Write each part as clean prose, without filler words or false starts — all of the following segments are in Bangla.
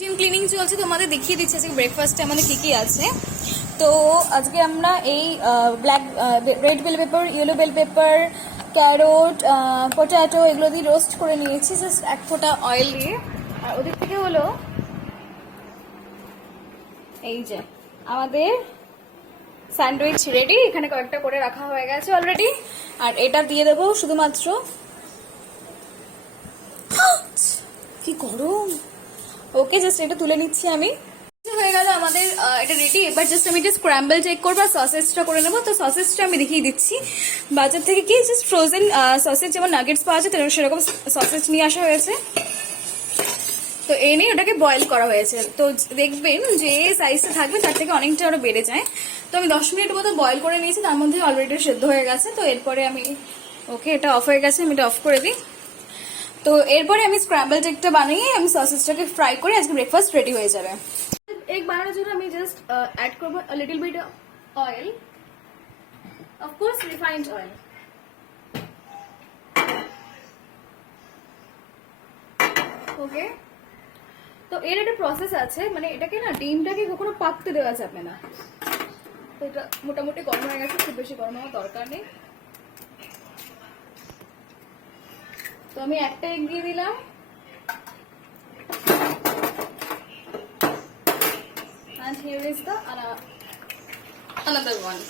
কিচেন ক্লিনিং চলছে, তোমাদের দেখিয়ে দিচ্ছি আজকে ব্রেকফাস্টে আমাদের কি কি আছে। তো আজকে আমরা এই black red bell pepper, yellow bell pepper, carrot, potato এগুলো দিয়ে রোস্ট করে নিয়েছি জাস্ট এক ফোঁটা অয়েল দিয়ে। আর ওদিক থেকে হলো এই যে আমাদের স্যান্ডউইচ রেডি, এখানে কয়েকটা করে রাখা হয়ে গেছে অলরেডি। আর এটা দিয়ে দেবো শুধুমাত্র, কি গরম। ওকে, জাস্ট এটা তুলে নিচ্ছি আমি। হয়ে গেল আমাদের এটা রেডি। এবার জাস্ট আমি এটা স্ক্র্যাম্বল চেক করবো আর সসেজটা করে নেবো। তো সসেজটা আমি দেখিয়ে দিচ্ছি, বাজার থেকে কি জাস্ট ফ্রোজেন সসেজ যেমন নাগেটস পাওয়া যায় সেরকম সসেজ নিয়ে আসা হয়েছে। তো এনে ওটাকে বয়েল করা হয়েছে। তো দেখবেন যে সাইজটা থাকবে তার থেকে অনেকটা আরো বেড়ে যায়। তো আমি 10 মিনিট মতো বয়েল করে নিয়েছি, তার মধ্যে অলরেডি সেদ্ধ হয়ে গেছে। তো এরপরে আমি ওকে, এটা অফ হয়ে গেছে, আমি এটা অফ করে দিই। তো এরপরে আমি স্ক্র্যাম্বল চেকটা বানিয়ে আমি সসেজটাকে ফ্রাই করে আজকে ব্রেকফাস্ট রেডি হয়ে যাবে। এগ বানানোর জন্য আমি জাস্ট অ্যাড করবো a little bit oil, of course refined oil. ওকে, তো এর একটা প্রসেস আছে, মানে এটাকে না ডিমটাকে কখনো পাকতে দেওয়া যাবে না। তো এটা মোটামুটি গরম হয়ে গেছে, খুব বেশি গরম হওয়ার দরকার নেই। তো আমি একটা এগ দিয়ে দিলাম, and here is the another one.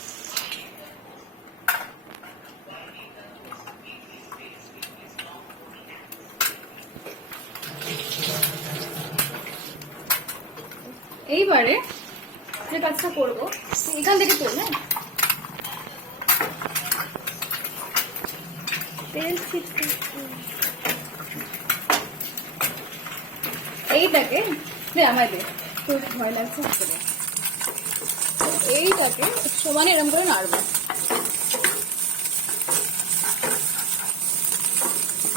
এইবারে যে কাজটা করবো এখান থেকে তুললে এইটাকে আমায় দে, খুব ভয় লাগছে। এইটাকে সমানে এরকম করে নাড়বো,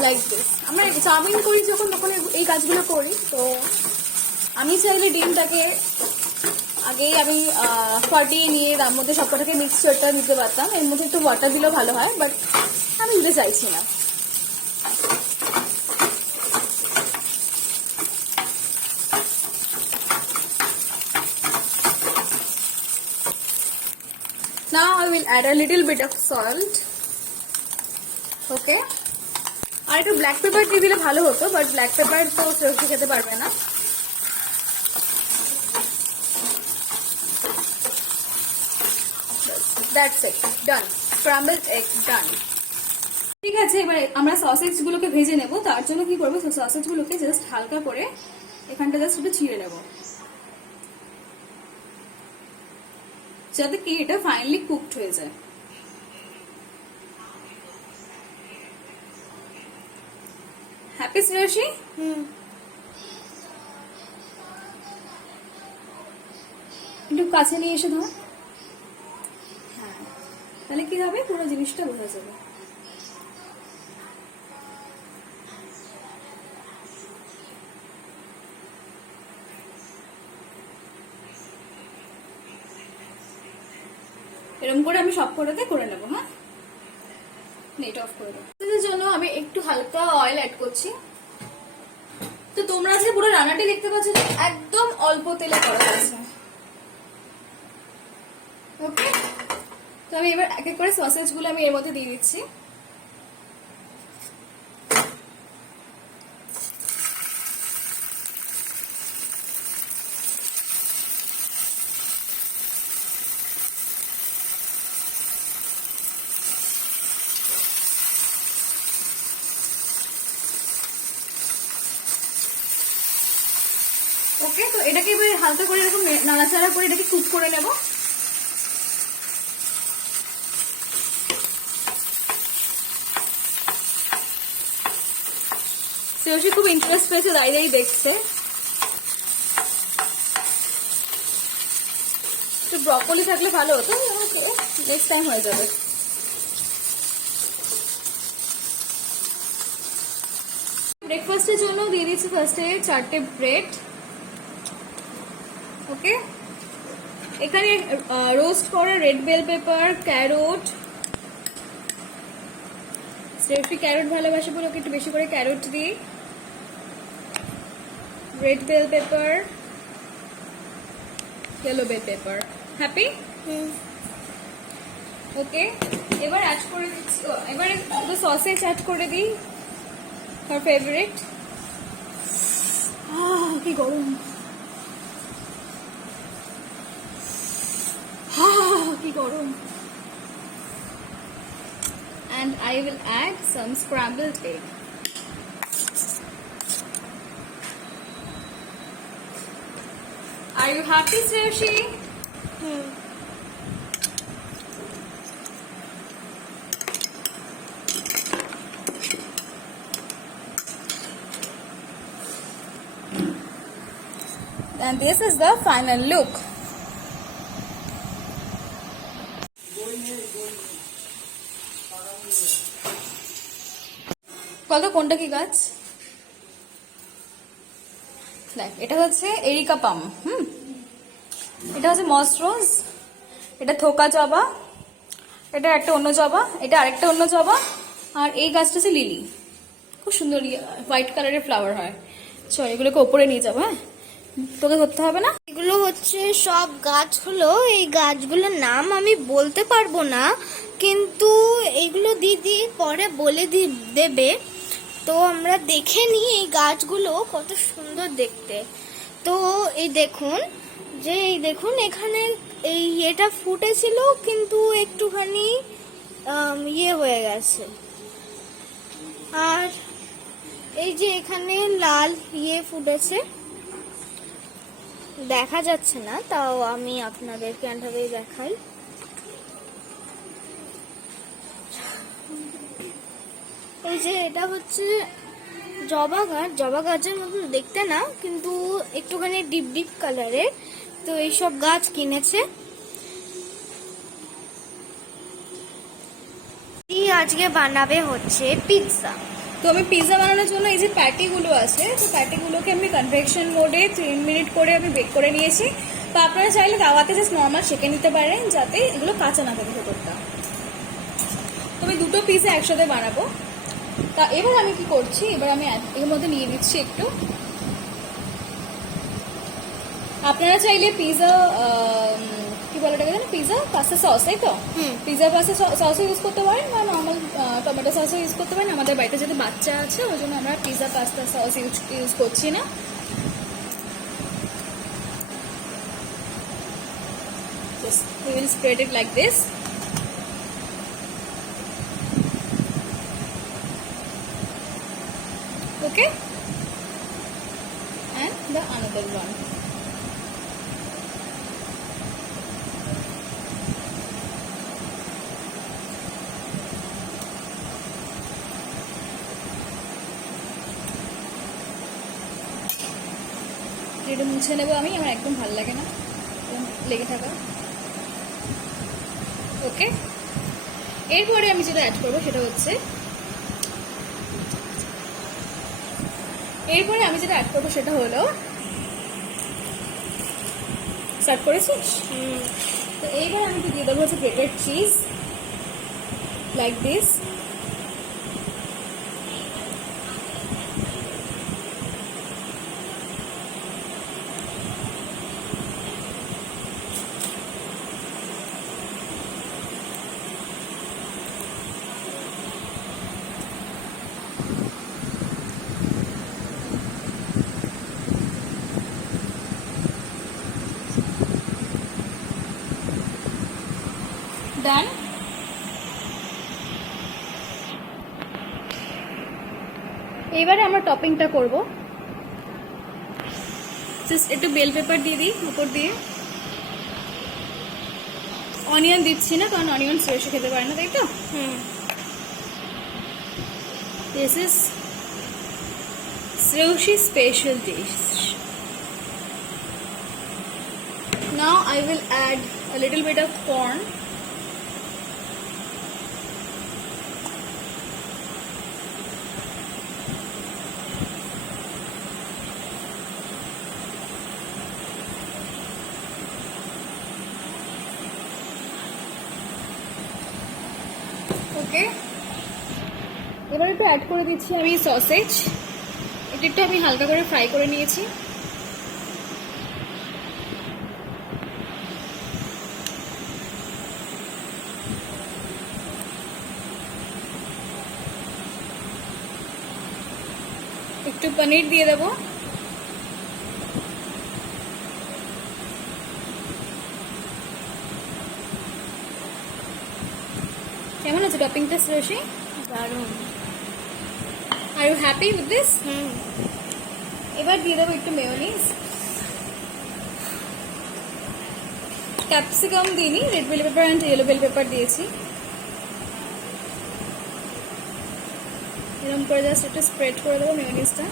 লাইক দিস। আমরা চাউমিন করি যখন, তখন এই কাজগুলো করি। তো আমি চাইলে ডিমটাকে আগেই আমি ফাটিয়ে নিয়ে তার মধ্যে সবকটাকে মিক্সচারটা দিতে পারতাম, এর মধ্যে একটু ওয়াটার দিলেও ভালো হয়, বাট আমি দিতে চাইছি না। Now I will add a little bit of salt. Okay, আর একটু ব্ল্যাক পেপার দিয়ে দিলে ভালো হতো, বাট ব্ল্যাক পেপার তো সবজি খেতে পারবে না। That's it, done. Scrambled egg done. ঠিক আছে, এবার আমরা সসেজ গুলোকে ভেজে নেব। তার জন্য কি করবো, সসেজ গুলোকে জাস্ট হালকা করে এখানটা জাস্ট একটু ছিঁড়ে নেব, যাতে কি এটা ফাইনালি কুকড হয়ে যায়। হ্যাপি শ্রেয়সী? একটু কাছে নিয়ে এসে ধর। হ্যাঁ, তাহলে কি হবে, পুরো জিনিসটা বোঝা যাবে। এরকম করে আমি সব কটাতে করে নেবো। হ্যাঁ, নেট অফ করে দেবো। এর জন্য আমি একটু হালকা অয়েল অ্যাড করছি। তো তোমরা যে পুরো রান্নাটি দেখতে পাচ্ছ একদম অল্প তেলে করা হয়েছে। ওকে, তো আমি এবার এক এক করে সসেজ গুলো আমি এর মধ্যে দিয়ে দিচ্ছি। ওকে, তো এটাকে এবার হালকা করে এরকম নাড়াচাড়া করে এটাকে কুক করে নেব। শ্রেয়সী খুব ইন্টারেস্ট পেয়েছে, দাঁড়িয়ে দেখছে। তো ব্রকলি থাকলে ভালো হতো, নেক্সট টাইম হয়ে যাবে। ব্রেকফাস্টের জন্য দিয়ে দিচ্ছি ফার্স্টে 4টে ব্রেড। ওকে, এখানে রোস্ট করা red bell pepper, carrot, Shreyasi carrot ভালোবাসে বলে ওকে একটু বেশি করে ক্যারোট দিই। Red bell pepper, yellow bell pepper. Happy? Okay, এবার অ্যাড করে দিচ্ছি, এবারে দুটো সসেজ অ্যাড করে দিই, her favorite। কি গরম, কি গরম। And I will add some scrambled egg. Are you happy, Sreyashi? And this is the final look. কত কোনটা কি গাছ? দেখ, এটা হচ্ছে এরিকা পাম, এটা হচ্ছে মস রোজ, এটা থোকা জবা, এটা একটা অন্য জবা, এটা আরেকটা অন্য জবা, আর এই গাছটা হচ্ছে লিলি। খুব সুন্দর হোয়াইট কালারের ফ্লাওয়ার হয়। চল এগুলোকে ওপরে নিয়ে যাবো। হ্যাঁ, তোকে ধরতে হবে না। এগুলো হচ্ছে সব গাছ হলো, এই গাছগুলোর নাম আমি বলতে পারবো না, কিন্তু এগুলো দিদি পরে বলে দেবে। তো আমরা দেখে নিই এই গাছগুলো কত সুন্দর দেখতে। তো এই দেখুন এখানে এই এটা ফুটেছিল, কিন্তু একটুখানি ইয়ে হয়ে গেছে। আর এই যে এখানে লাল ফুটেছে, দেখা যাচ্ছে না, তাও আমি আপনাদেরকে এভাবেই দেখাই। এই যে এটা হচ্ছে জবা গাছের মতন দেখতে না, কিন্তু একটুখানি ডিপ ডিপ কালারের। তো এইসব গাছ কিনেছে। আজকে বানাবে হচ্ছে পিৎজা। তো আমি পিৎজা বানানোর জন্য এই যে প্যাটিগুলো আছে, তো প্যাটিগুলোকে আমি কনভেকশন মোডে 3 মিনিট করে আমি বেক করে নিয়েছি। তো আপনারা চাইলে তাওয়াতে জাস্ট নর্মাল সেঁকে নিতে পারেন, যাতে এগুলো কাঁচা না থাকে ভেতরটা। তো আমি দুটো পিৎজা একসাথে বানাবো। তা এবার আমি কি করছি, এবার আমি এর মধ্যে নিয়ে দিচ্ছি একটু, আপনারা চাইলে পিৎজা কি বলে ওটাকে জানেন, পিৎজা পাস্তা সস, তাই তো? পিৎজা পাস্তা সসও ইউজ করতে পারেন, বা নর্মাল টমেটো সসও ইউজ করতে পারেন। আমাদের বাড়িতে যেহেতু বাচ্চা আছে, ওই জন্য আমরা পিৎজা পাস্তা সস ইউজ করছি না। We will spread it like this. Okay, and the another one. এটা মুছে নেবো আমি, আমার একদম ভালো লাগে না লেগে থাকা। ওকে, এরপরে আমি যেটা অ্যাড করবো সেটা হচ্ছে, হলো, স্টার্ট করেছিস? তো এইবার আমি দিয়ে দেবো হচ্ছে গ্রেটেড চিজ, লাইক দিস। ডান। এইবারে আমরা টপিংটা করব। জাস্ট একটু বেল পেপার দিয়ে দিই উপর দিয়ে। অনিয়ন দিচ্ছি না, কারণ অনিয়ন সরষে খেতে পারে না, তাই তো? This is Sreyashi special dish. Now I will add a little bit of corn. ওকে, এবার একটু অ্যাড করে দিচ্ছি আমি সসেজ। এটা একটু আমি হালকা করে ফ্রাই করে নিয়েছি। একটু পনির দিয়ে দেবো। কেমন আছে টপিংটা শ্রেয়সী? দারুণ। আর ইউ হ্যাপি উইথ দিস? হুম। এবার দিয়ে দেবো একটু মেয়োনিজ। ক্যাপসিকাম দিইনি, red bell paper and yellow bell paper দিয়েছি। এরকম করে জাস্ট একটু স্প্রেড করে দেবো মেয়োনিজটা।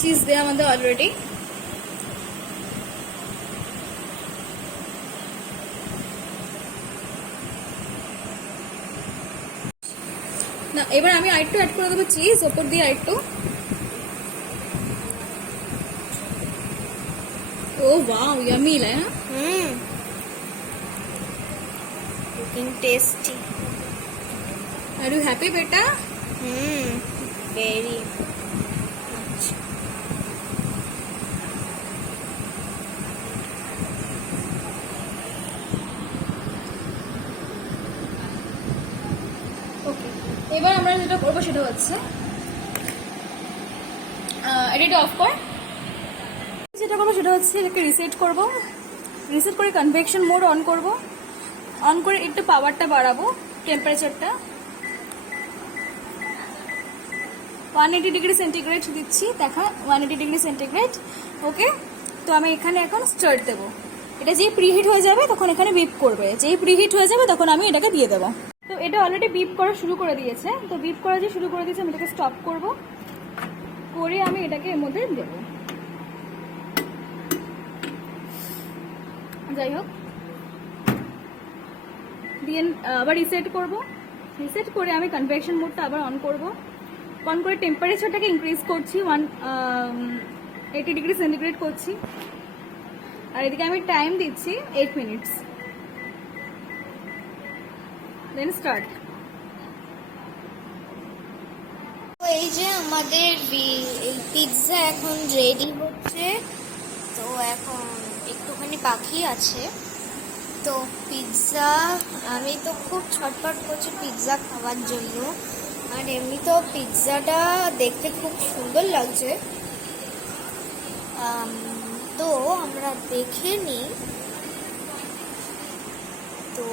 চিজ দেওয়া আমাদের অলরেডি। না, এবার আমি আরেকটু অ্যাড করে দেবো চিজ ওপর দিয়ে আরেকটু। ও ওয়াও, ইয়ামি তাই না? Hmm, looking tasty. Are you happy বেটা? Hmm, very much. ওকে, এবার আমরা যেটা করবো সেটা হচ্ছে এটা অফ কর। যেটা করবো সেটা হচ্ছে এটাকে রিসেট করবো। রিসেট করে কনভেকশন মোড অন করব। অন করে একটু পাওয়ারটা বাড়াবো, টেম্পারেচারটা 180 ডিগ্রি সেন্টিগ্রেড দিচ্ছি। দেখা 180 ডিগ্রি সেন্টিগ্রেড। ওকে, তো আমি এখানে এখন স্টার্ট দেবো। এটা যেই প্রিহিট হয়ে যাবে তখন এখানে বিপ করবে, যেই প্রিহিট হয়ে যাবে তখন আমি এটাকে দিয়ে দেবো। তো এটা অলরেডি বিপ করা শুরু করে দিয়েছে। তো বিপ করা যে শুরু করে দিয়েছে আমি এটাকে স্টপ করব, করে আমি এটাকে এর মধ্যে দেবো। যাই হোক, দিয়ে আবার রিসেট করব। রিসেট করে আমি কনভেকশন মোডটা আবার অন করব। অন করে টেম্পারেচারটাকে ইনক্রিজ করছি, 180 ডিগ্রি সেন্টিগ্রেড করছি। আর এদিকে আমি টাইম দিচ্ছি 8 মিনিটস। Then start. তো এই যে আমাদের এই পিৎজা এখন রেডি হচ্ছে। তো এখন একটুখানি বাকি আছে। তো পিৎজা, আমি তো খুব ছটফট করছি পিৎজা খাওয়ার জন্য। আর এমনি তো পিৎজাটা দেখতে খুব সুন্দর লাগছে। তো আমরা দেখে নিই। তো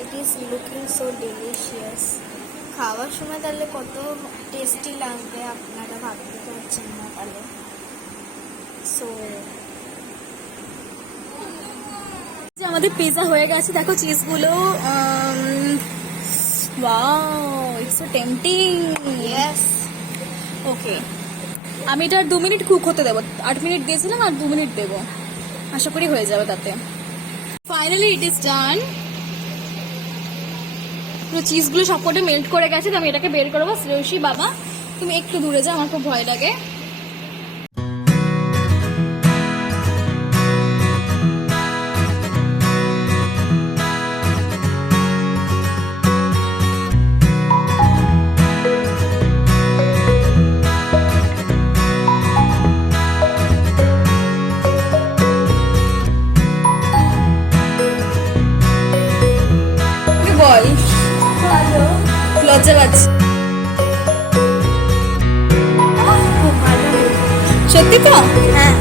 it is looking so delicious. খাওয়ার সময় তাহলে কত টেস্টি লাগবে আপনারা ভাবতে পারছেন না তাহলে। সো আমাদের পিৎজা হয়ে গেছে, দেখো চিজগুলো। Wow, it's so tempting. Yes. Okay, আমি এটা আর 2 মিনিট কুক হতে দেবো। 8 মিনিট দিয়েছিলাম, আর 2 মিনিট দেবো। আশা করি হয়ে যাবে তাতে। Finally it is done. পুরো চিজগুলো সবকটা মেল্ট করে গেছে। তো আমি এটাকে বের করবো। শ্রেয়সী বাবা, তুমি একটু দূরে যাও, আমার খুব ভয় লাগে। বল, লজ্জা পাচ্ছি। খুব ভালো। সত্যি তো? হ্যাঁ।